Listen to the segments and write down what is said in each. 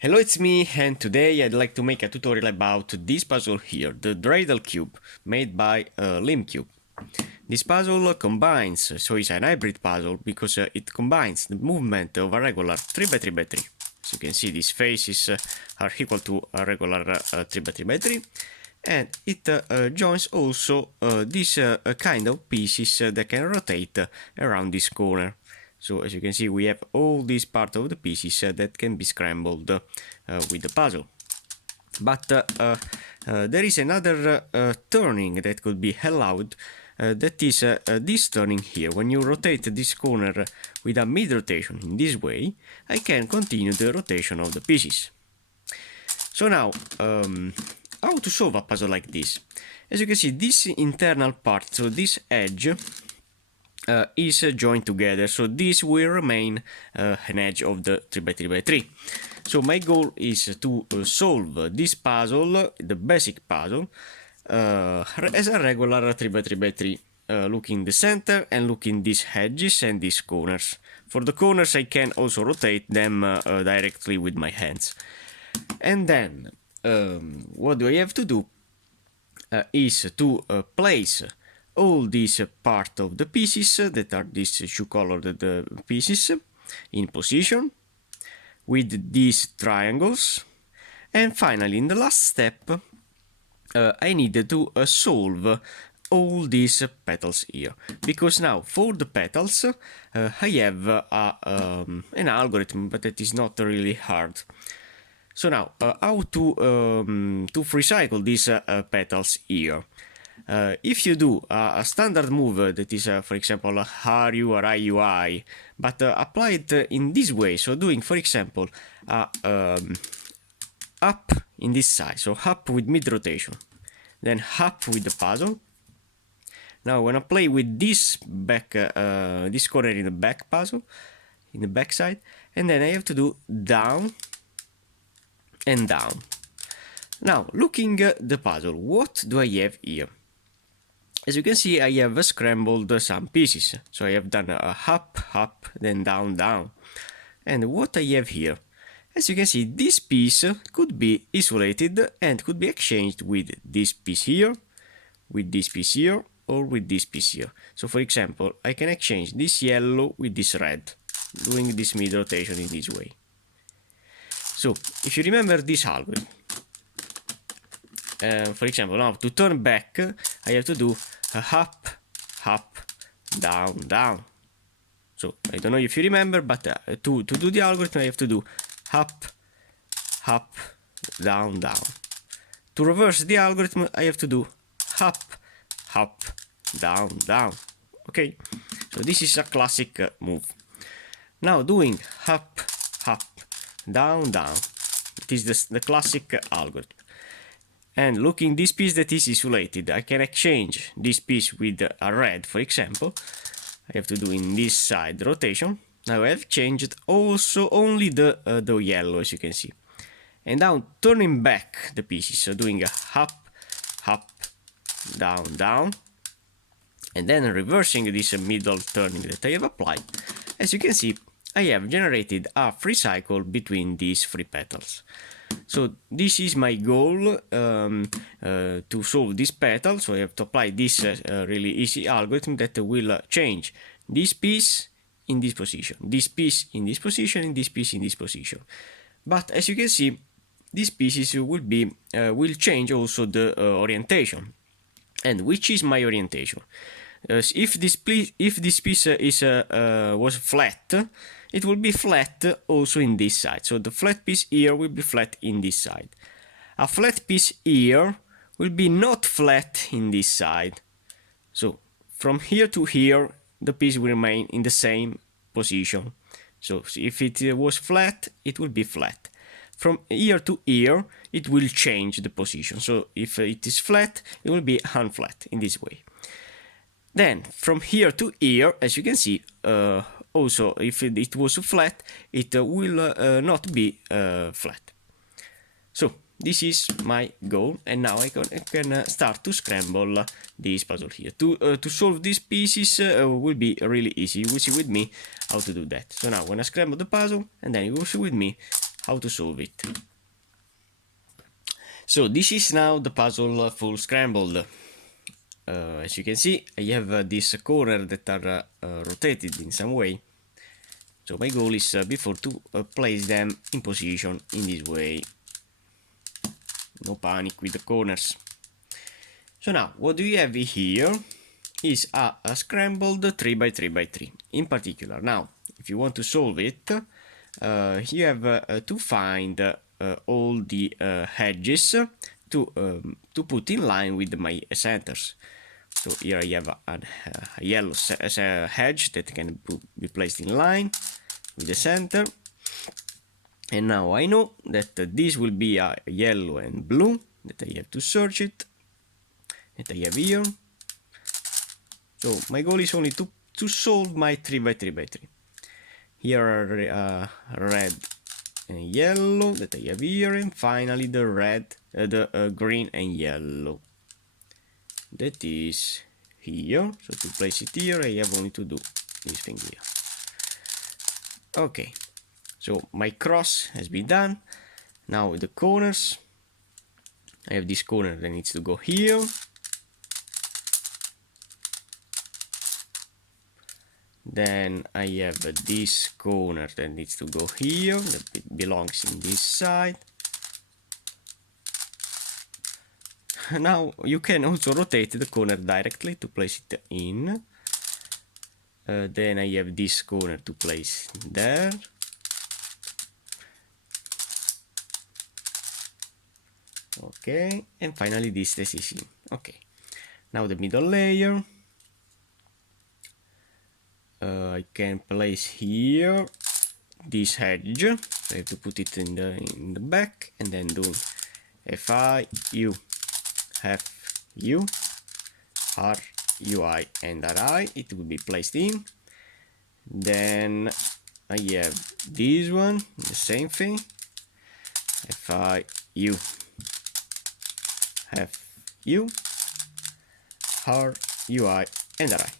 Hello, it's me, and today I'd like to make a tutorial about this puzzle here, the Dreidel Cube, made by Limcube. This puzzle combines, so it's an hybrid puzzle, because it combines the movement of a regular 3x3x3. As you can see, these faces are equal to a regular 3x3x3, and it joins also these kind of pieces that can rotate around this corner. So as you can see, we have all these part of the pieces that can be scrambled with the puzzle. But there is another turning that could be allowed, that is this turning here. When you rotate this corner with a mid rotation in this way, I can continue the rotation of the pieces. So now, how to solve a puzzle like this? As you can see, this internal part, so this edge, is joined together, so this will remain an edge of the 3x3x3. So my goal is to solve this puzzle, the basic puzzle, as a regular 3x3x3, looking the center and looking these edges and these corners. For the corners I can also rotate them directly with my hands. And then what do I have to do is to place all these part of the pieces that are these two colored pieces in position with these triangles, and finally in the last step I need to solve all these petals here, because now for the petals I have an algorithm, but it is not really hard. So now how to free cycle these petals here. If you do a standard move that is, for example, RU or IUI, but apply it in this way, so doing, for example, up in this side, so up with mid rotation, then up with the puzzle. Now when I play with this back, this corner in the back puzzle, in the back side, and then I have to do down and down. Now looking at the puzzle, what do I have here? As you can see, I have scrambled some pieces, so I have done a up, up, then down, down. And what I have here, as you can see, this piece could be isolated and could be exchanged with this piece here, with this piece here, or with this piece here. So for example, I can exchange this yellow with this red, doing this mid rotation in this way. So if you remember this algorithm, for example, now to turn back, I have to do up, up, down, down. So I don't know if you remember, but to do the algorithm I have to do up, up, down, down. To reverse the algorithm I have to do up, up, down, down. Okay, so this is a classic move. Now doing up, up, down, down. It is the classic algorithm. And looking this piece that is isolated, I can exchange this piece with a red, for example. I have to do in this side rotation. Now I have changed also only the yellow, as you can see. And now turning back the pieces, so doing a up, up, down, down. And then reversing this middle turning that I have applied. As you can see, I have generated a free cycle between these three petals. So this is my goal, to solve this petal. So I have to apply this really easy algorithm that will change this piece in this position, this piece in this position, and this piece in this position. But as you can see, these pieces will change also the orientation. And which is my orientation? If this piece was flat, it will be flat also in this side. So the flat piece here will be flat in this side. A flat piece here will be not flat in this side. So from here to here, the piece will remain in the same position. So if it was flat, it will be flat. From here to here, it will change the position. So if it is flat, it will be unflat in this way. Then from here to here, as you can see, also if it was flat, it will not be flat. So this is my goal, and now I can start to scramble this puzzle here. To solve these pieces will be really easy. You will see with me how to do that. So now when I scramble the puzzle, and then you will see with me how to solve it. So this is now the puzzle full scrambled. As you can see, I have this corner that are rotated in some way. So my goal is before to place them in position in this way. No panic with the corners. So now what do you have here is a scrambled 3x3x3 in particular. Now if you want to solve it, you have to find all the edges to put in line with my centers. So here I have a yellow hedge that can be placed in line with the center. And now I know that this will be a yellow and blue, that I have to search it, that I have here. So my goal is only to solve my 3x3x3. Here are red and yellow that I have here, and finally the green and yellow that is here. So to place it here, I have only to do this thing here. Okay, so my cross has been done. Now the corners, I have this corner that needs to go here. Then I have this corner that needs to go here, that belongs in this side. Now you can also rotate the corner directly to place it in. Then I have this corner to place there. Okay, and finally this is in. Okay, now the middle layer. I can place here this edge. So I have to put it in the back, and then do Fi U F U R UI and RI. It will be placed in. Then I have this one, the same thing. Fi U F U R UI and RI.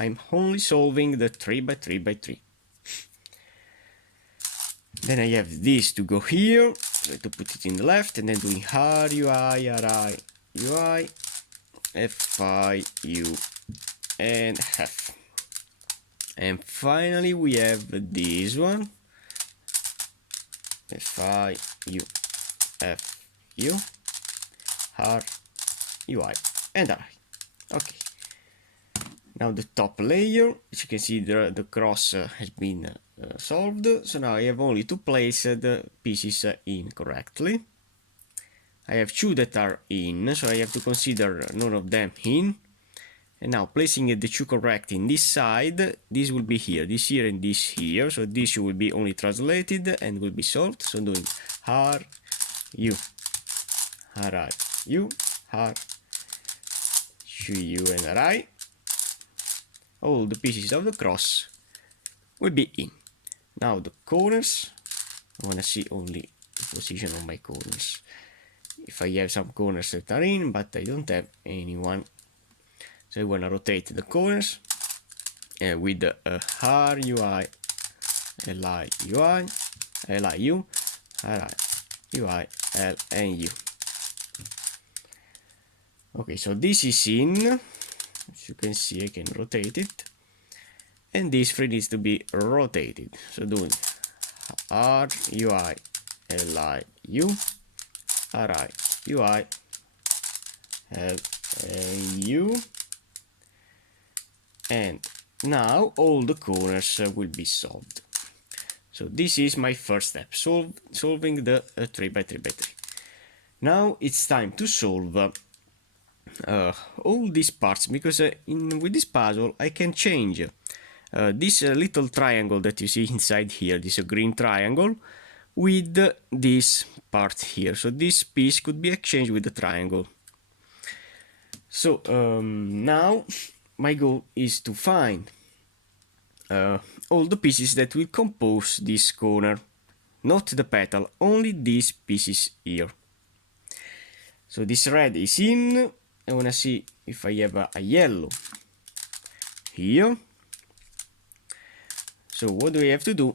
I'm only solving the 3x3x3. Then I have this to go here, so to put it in the left, and then doing R, UI, RI, UI, Fi, U, and F. And finally we have this one, Fi, U, F, U, R, UI, and RI. Okay. Now the top layer, as you can see, the cross has been solved. So now I have only to place the pieces in correctly. I have two that are in, so I have to consider none of them in. And now placing the two correct in this side, this will be here, this here and this here. So this will be only translated and will be solved. So doing R, U, R, I, U, R, U, and RI. All the pieces of the cross will be in. Now the corners, I want to see only the position of my corners. If I have some corners that are in, but I don't have anyone, so I want to rotate the corners with the R, UI, LI, UI, LI, U, RI, UI, L, and U. Okay, so this is in. As you can see, I can rotate it, and this three needs to be rotated. So doing R, UI, LI, U, RI, UI, L, and U, and now all the corners will be solved. So this is my first step, solving the 3x3x3. Now it's time to solve all these parts, because with this puzzle I can change this little triangle that you see inside here, this green triangle, with this part here. So this piece could be exchanged with the triangle. So now my goal is to find all the pieces that will compose this corner, not the petal, only these pieces here. So this red is in. I want to see if I have a yellow here. So what do I have to do?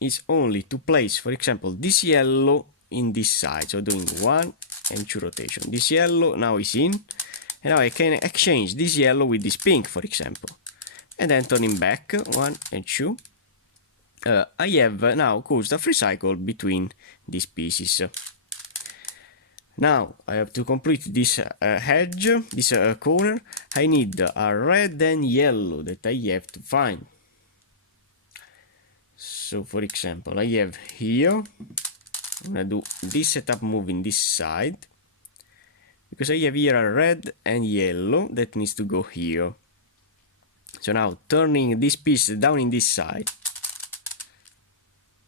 is only to place, for example, this yellow in this side. So doing 1 and 2 rotation. This yellow now is in, and now I can exchange this yellow with this pink, for example, and then turning back 1 and 2. I have now caused a free cycle between these pieces. Now I have to complete this edge, this corner. I need a red and yellow that I have to find. So for example, I have here, I'm gonna do this setup moving this side, because I have here a red and yellow that needs to go here. So now turning this piece down in this side.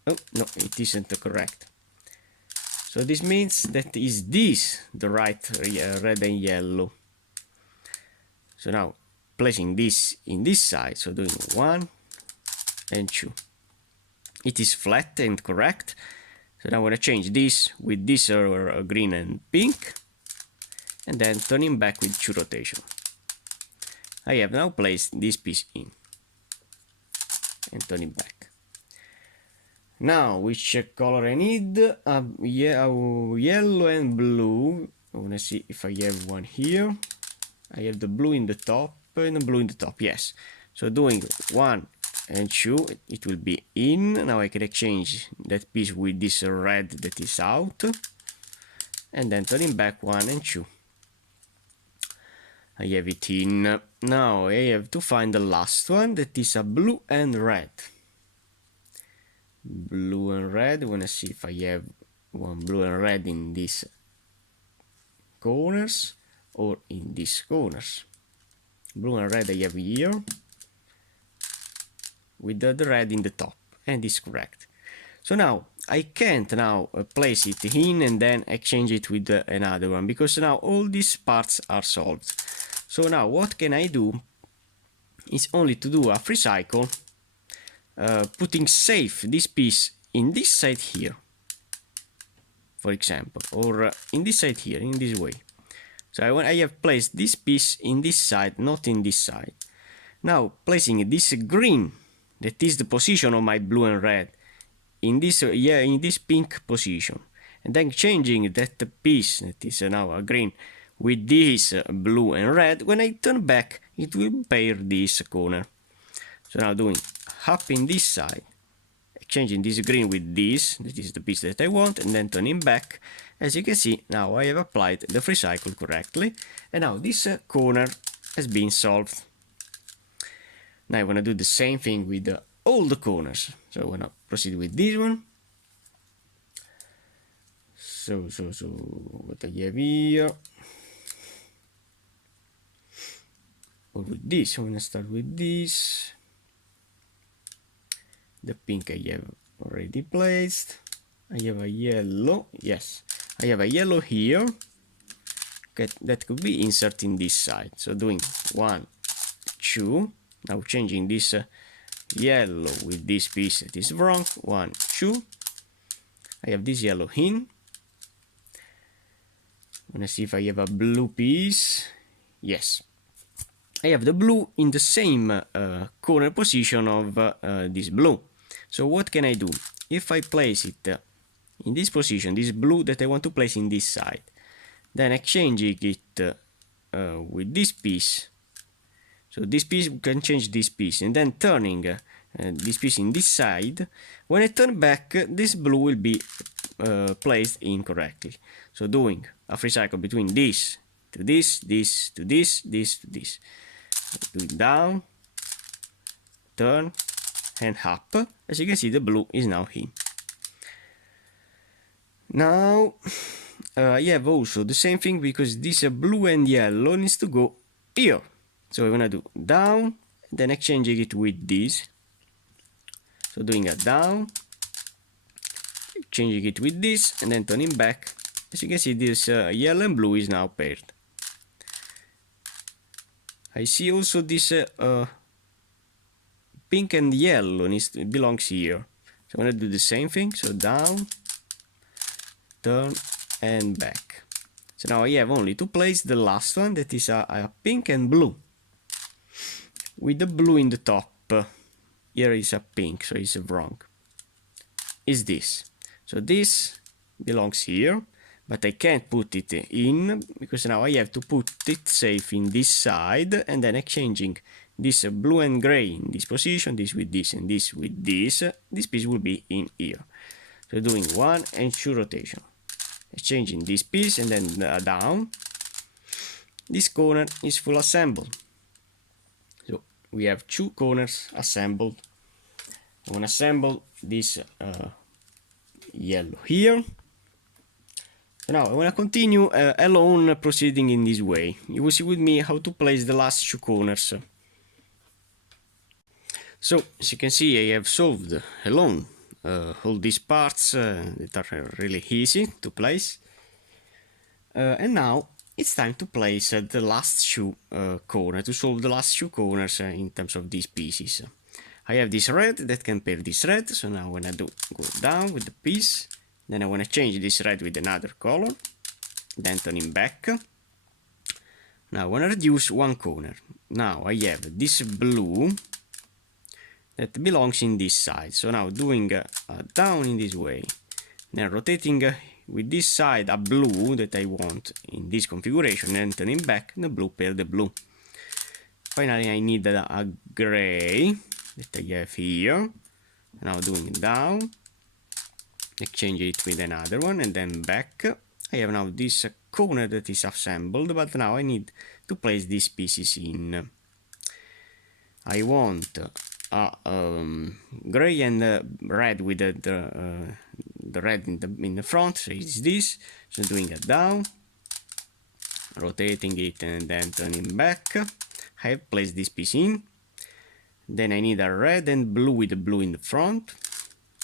Oh no, it isn't correct. So this means that is this the right red and yellow. So now placing this in this side, so doing 1 and 2. It is flat and correct. So now I'm going to change this with this green and pink, and then turning back with 2 rotation. I have now placed this piece in and turning back. Now which color I need? Yellow and blue. I want to see if I have one here. I have the blue in the top and the blue in the top, yes. So doing 1 and 2, it will be in. Now I can exchange that piece with this red that is out, and then turning back 1 and 2. I have it in. Now I have to find the last one that is a blue and red. Blue and red. I want to see if I have one blue and red in these corners or in these corners. Blue and red I have here, with the red in the top, and is correct. So now I can't now place it in and then exchange it with another one, because now all these parts are solved. So now what can I do is only to do a free cycle, putting safe this piece in this side here, for example, or in this side here, in this way. So I have placed this piece in this side, not in this side. Now placing this green, that is the position of my blue and red, in this in this pink position, and then changing that piece that is now a green with this blue and red. When I turn back, it will pair this corner. So now doing up in this side, changing this green with this, that is the piece that I want, and then turning back. As you can see, now I have applied the free cycle correctly, and now this corner has been solved. Now I want to do the same thing with all the corners. So I want to proceed with this one. So what I have here, or with this, I'm going to start with this. The pink I have already placed. I have a yellow, yes, I have a yellow here. Okay, that could be inserted in this side. So doing 1, 2. Now changing this yellow with this piece that is wrong. 1, 2. I have this yellow in. I'm gonna see if I have a blue piece. Yes, I have the blue in the same corner position of this blue. So what can I do? If I place it in this position, this blue that I want to place in this side, then exchanging it with this piece. So this piece can change this piece, and then turning this piece in this side. When I turn back, this blue will be placed incorrectly. So doing a free cycle between this to this, this to this, this to this. Do it down, turn, and up. As you can see, the blue is now in. Now I have also the same thing, because this blue and yellow needs to go here. So we're gonna do down, then exchanging it with this. So doing a down, changing it with this, and then turning back. As you can see, this yellow and blue is now paired. I see also this pink and yellow belongs here. So I'm gonna do the same thing. So down, turn, and back. So now I have only to place the last one, that is a pink and blue, with the blue in the top. Here is a pink, so it's wrong. is this. So this belongs here, but I can't put it in because now I have to put it safe in this side, and then exchanging this blue and gray in this position, this with this and this with this piece will be in here. So doing 1 and 2 rotation, exchanging this piece and then down. This corner is full assembled. So we have 2 corners assembled. I'm gonna assemble this yellow here. So now I wanna continue alone proceeding in this way. You will see with me how to place the last 2 corners. So as you can see, I have solved alone all these parts that are really easy to place. And now it's time to place the last 2 corners, to solve the last 2 corners in terms of these pieces. I have this red that can pair this red, so now when I go down with the piece, then I want to change this red with another color, then turning back. Now I want to reduce 1 corner. Now I have this blue that belongs in this side, so now doing down in this way, then rotating with this side a blue that I want in this configuration, and turning back the blue pair the blue. Finally I need a gray that I have here. Now doing down, exchange it with another one, and then back. I have now this corner that is assembled, but now I need to place these pieces in. I want a gray and red with the red in the front, so it's this. So doing it down, rotating it and then turning back. I have placed this piece in. Then I need a red and blue with the blue in the front,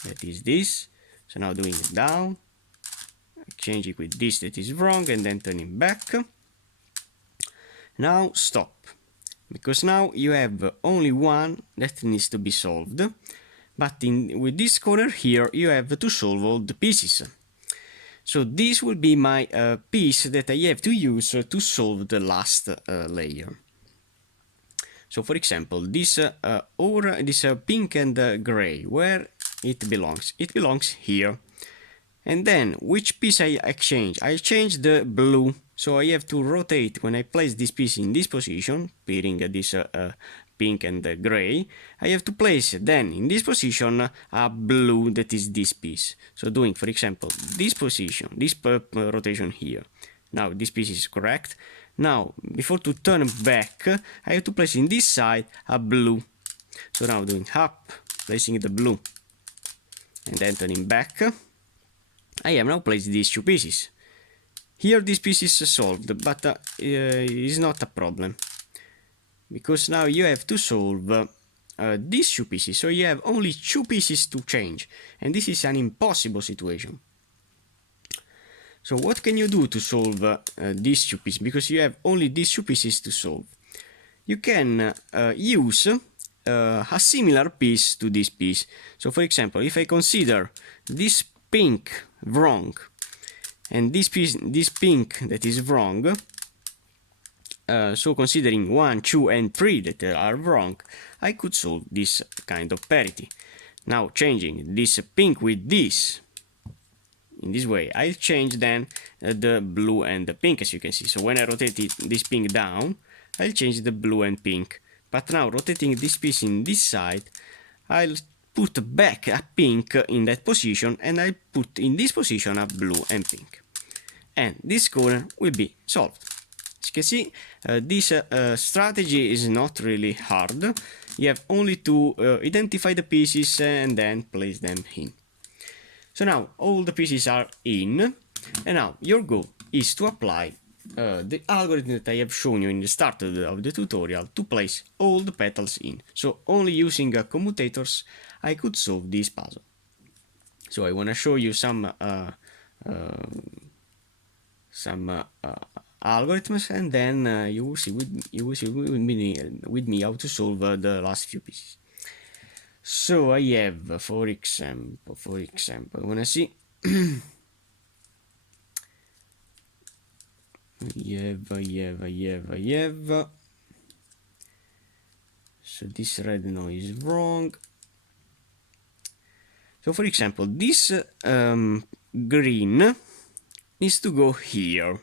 that is this. So now doing it down, change it with this that is wrong, and then turning back. Now stop, because now you have only one that needs to be solved, but with this corner here you have to solve all the pieces. So this will be my piece that I have to use to solve the last layer. So for example, this pink and gray, where it belongs? It belongs here. And then which piece I exchange? I change the blue, so I have to rotate when I place this piece in this position, pairing this pink and gray. I have to place then in this position a blue that is this piece. So doing, for example, this position, this rotation here. Now this piece is correct. Now before to turn back, I have to place in this side a blue. So now doing up, placing the blue, and then turning back. I have now placed these 2 pieces. Here this piece is solved, but is not a problem, because now you have to solve these 2 pieces, so you have only 2 pieces to change, and this is an impossible situation. So what can you do to solve these 2 pieces, because you have only these 2 pieces to solve? You can use a similar piece to this piece. So for example, if I consider this pink wrong and this piece, this pink that is wrong, so considering 1, 2 and 3 that are wrong, I could solve this kind of parity. Now changing this pink with this in this way, I'll change then the blue and the pink, as you can see. So when I rotate this pink down, I'll change the blue and pink. But now rotating this piece in this side, I'll put back a pink in that position, and I put in this position a blue and pink. And this corner will be solved. As you can see, this strategy is not really hard. You have only to identify the pieces and then place them in. So now all the pieces are in, and now your goal is to apply the algorithm that I have shown you in the start of the tutorial to place all the petals in. So only using commutators I could solve this puzzle. So I want to show you some algorithms, and then you will see with me how to solve the last few pieces. So I have, for example, I want to see. I have. So this red now is wrong. So for example, this green needs to go here.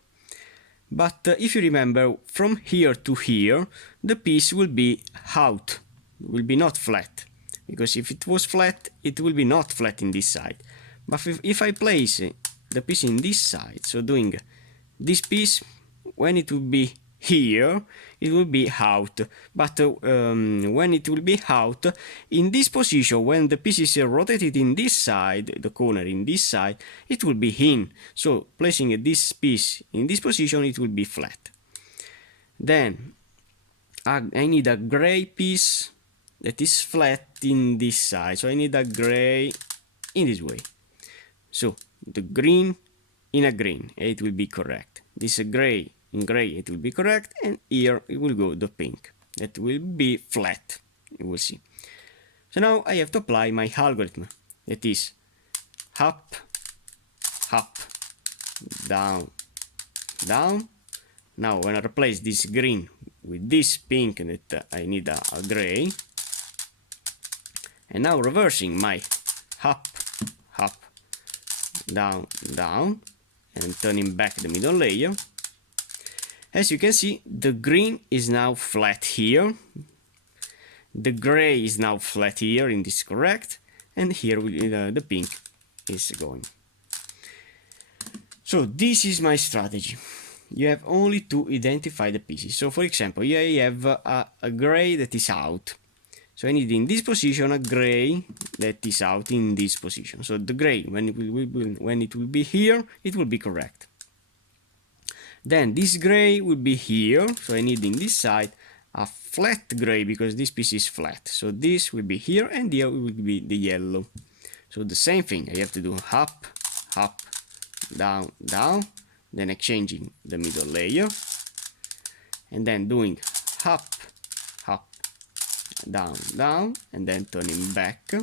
But if you remember, from here to here, the piece will be out, will be not flat. Because if it was flat, it will be not flat in this side. But if I place the piece in this side, so doing this piece, when it will be here, it will be out. But when it will be out, in this position, when the piece is rotated in this side, the corner in this side, it will be in. So placing this piece in this position, it will be flat. Then I need a gray piece that is flat in this side. So I need a gray in this way. So the green in a green, it will be correct. This gray in gray, it will be correct, and here it will go the pink. That will be flat, you will see. So now I have to apply my algorithm. That is up, up, down, down. Now when I replace this green with this pink, that I need a gray. And now reversing my up, up, down, down, and turning back the middle layer. As you can see, the green is now flat here, the gray is now flat here in this correct, and here the pink is going. So this is my strategy. You have only to identify the pieces. So for example, here I have a gray that is out. So I need in this position a gray that is out in this position. So the gray, when it will be here, it will be correct. Then this gray will be here, so I need in this side a flat gray because this piece is flat. So this will be here, and here will be the yellow. So the same thing, I have to do up, up, down, down, then exchanging the middle layer, and then doing up, up, down, down, and then turning back.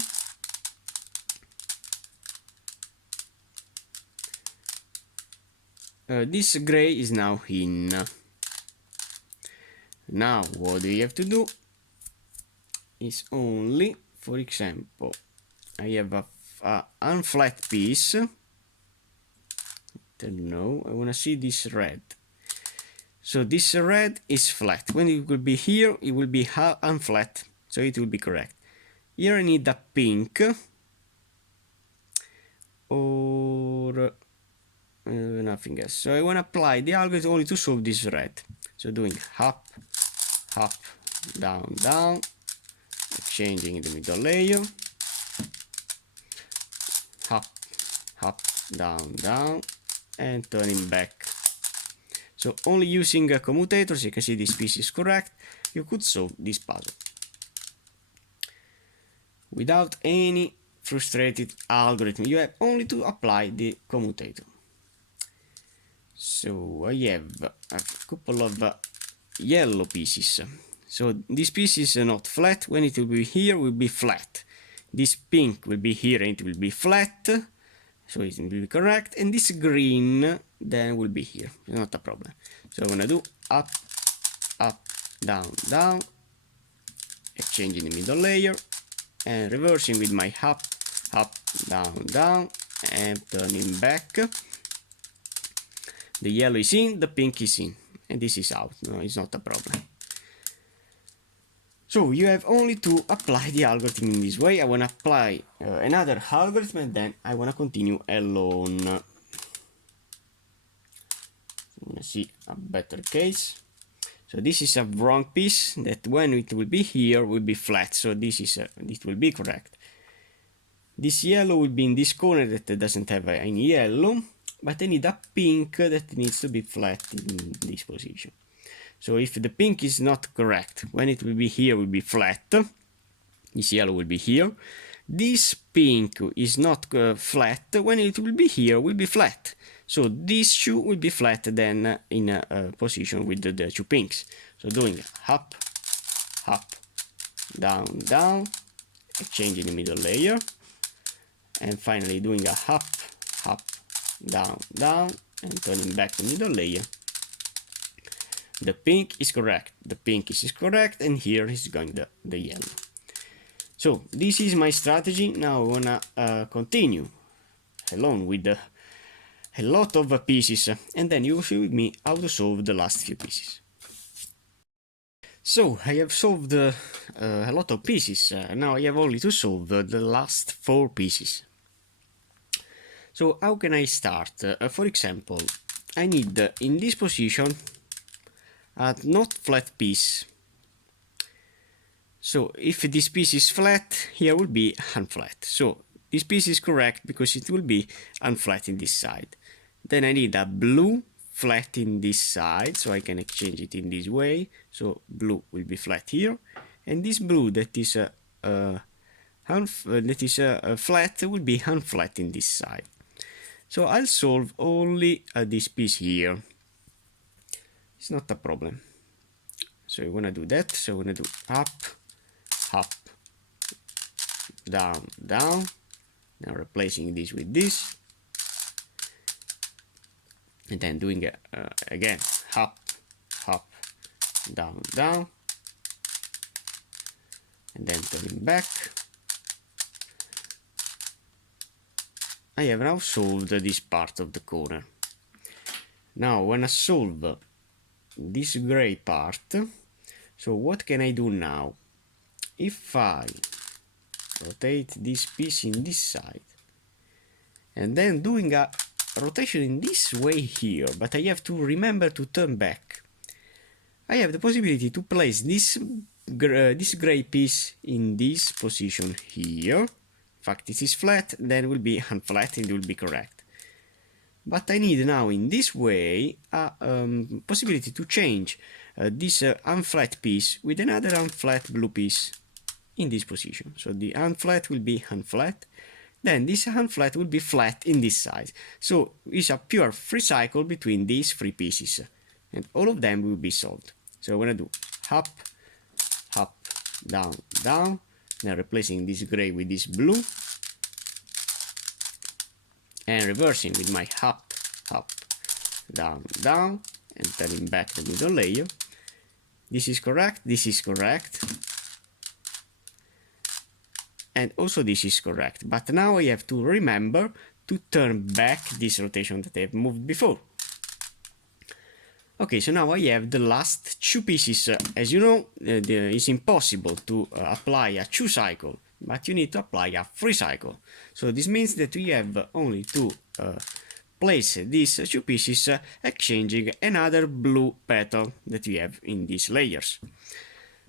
This gray is now in. Now what we have to do is only, for example, I have a unflat piece. I don't know, I want to see this red. So this red is flat. When it will be here, it will be unflat, so it will be correct. Here I need a pink, or nothing else. So I want to apply the algorithm only to solve this red. So doing up, up, down, down, exchanging the middle layer, up, up, down, down, and turning back. So only using a commutator, so you can see this piece is correct, you could solve this puzzle without any frustrated algorithm. You have only to apply the commutator. So I have a couple of yellow pieces. So this piece is not flat. When it will be here, will be flat. This pink will be here and it will be flat, so it will be correct. And this green then will be here, not a problem. So I'm gonna do up, up, down, down, exchanging the middle layer, and reversing with my up, up, down, down, and turning back. The yellow is in, the pink is in, and this is out. No, it's not a problem. So you have only to apply the algorithm in this way. I want to apply another algorithm, and then I want to continue alone. I'm gonna see a better case. So this is a wrong piece that when it will be here will be flat. So this will be correct. This yellow will be in this corner that doesn't have any yellow, but I need a pink that needs to be flat in this position. So if the pink is not correct, when it will be here will be flat, this yellow will be here. This pink is not flat, when it will be here will be flat. So this shoe will be flat then in a position with the two pinks. So doing up, up, down, down, exchanging the middle layer, and finally doing a up, up, down, down, and turning back the middle layer. The pink is correct, the pink is correct, and here is going the yellow. So this is my strategy. Now I wanna continue along with a lot of pieces, and then you will see with me how to solve the last few pieces. So I have solved a lot of pieces. Now I have only to solve the last 4 pieces. So how can I start? For example, I need in this position a not flat piece. So if this piece is flat, here will be unflat. So this piece is correct because it will be unflat in this side. Then I need a blue flat in this side, so I can exchange it in this way. So blue will be flat here, and this blue that is flat will be unflat in this side. So I'll solve only this piece here. It's not a problem. So I wanna do that. So I wanna do up, up, down, down. Now replacing this with this, and then doing again up, up, down, down, and then turning back. I have now solved this part of the corner. Now when I solve this gray part, so what can I do now? If I rotate this piece in this side, and then doing a rotation in this way here, but I have to remember to turn back, I have the possibility to place this gray piece in this position here. In fact, this is flat, then it will be unflat and it will be correct. But I need now in this way a possibility to change this unflat piece with another unflat blue piece in this position. So the unflat will be unflat, then this unflat will be flat in this side. So it's a pure free cycle between these 3 pieces, and all of them will be solved. So I'm gonna do up, up, down, down. Now replacing this gray with this blue, and reversing with my up, up, down, down, and turning back the middle layer. This is correct, this is correct, and also this is correct. But now I have to remember to turn back this rotation that I have moved before. Okay, so now I have the last 2 pieces. As you know, it's impossible to apply a 2 cycle, but you need to apply a 3 cycle. So this means that we have only to place these 2 pieces, exchanging another blue petal that we have in these layers.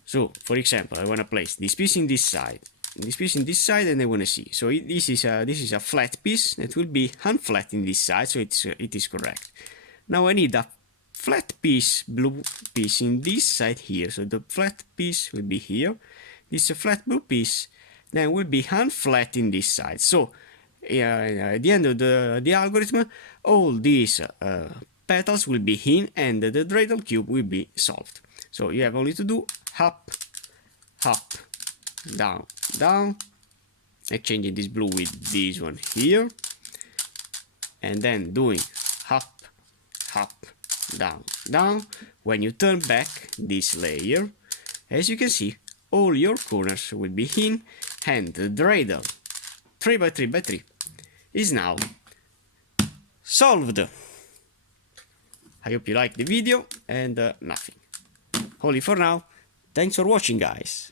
So, for example, I want to place this piece in this side, this piece in this side, and I want to see. So this is a flat piece that will be unflat in this side, so it is correct. Now I need a flat piece, blue piece in this side here. So the flat piece will be here. This flat blue piece then will be unflat in this side. So at the end of the algorithm, all these petals will be in, and the Dreidel cube will be solved. So you have only to do up, up, down, down, exchanging this blue with this one here, and then doing up, up, down, down. When you turn back this layer, as you can see, all your corners will be in, and the Dreidel 3x3x3 is now solved. I hope you liked the video, and nothing. Only for now. Thanks for watching, guys.